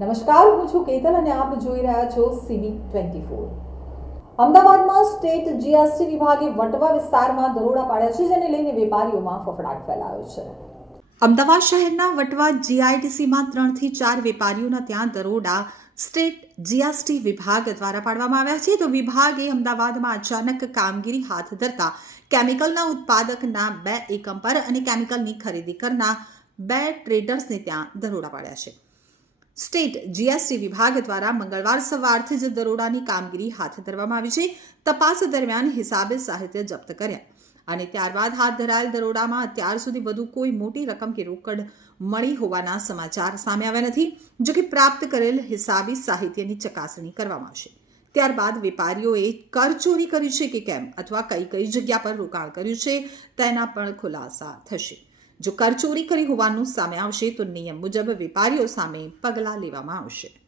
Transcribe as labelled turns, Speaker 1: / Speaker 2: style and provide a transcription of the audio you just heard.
Speaker 1: નમસ્કાર, હું છું કેતન અને આપ જોઈ રહ્યા છો સીબી ટ્વેન્ટી ફોર. અમદાવાદમાં સ્ટેટ જીએસટી વિભાગે વટવા વિસ્તારમાં દરોડા પાડ્યા છે, જેને લઈને વેપારીઓમાં ફફડાટ ફેલાયો છે. અમદાવાદ શહેરના વટવા જીઆઈટીસીમાં ત્રણથી ચાર વેપારીઓના ત્યાં દરોડા સ્ટેટ જીએસટી વિભાગ દ્વારા પાડવામાં આવ્યા છે. તો વિભાગે અમદાવાદમાં અચાનક કામગીરી હાથ ધરતા કેમિકલના ઉત્પાદકના બે એકમ પર અને કેમિકલની ખરીદી કરનાર બે ટ્રેડર્સને ત્યાં દરોડા પાડ્યા છે. સ્ટેટ જીએસટી વિભાગ દ્વારા મંગળવાર સવારથી જ દરોડાની કામગીરી હાથ ધરવામાં આવી છે. તપાસ દરમિયાન હિસાબે સાહિત્ય જપ્ત કર્યા અને ત્યારબાદ હાથ ધરાયેલ દરોડામાં અત્યાર સુધી વધુ કોઈ મોટી રકમ કે રોકડ મળી હોવાના સમાચાર સામે આવ્યા નથી, જો કે પ્રાપ્ત કરેલ હિસાબી સાહિત્યની ચકાસણી કરવામાં આવશે. ત્યારબાદ વેપારીઓએ કરચોરી કરી છે કે કેમ અથવા કઈ કઈ જગ્યા પર રોકાણ કર્યું છે તેના પણ ખુલાસા થશે. જો કરચોરી કરી હોવાનું સામે આવશે તો નિયમ મુજબ વેપારીઓ સામે પગલાં લેવામાં આવશે.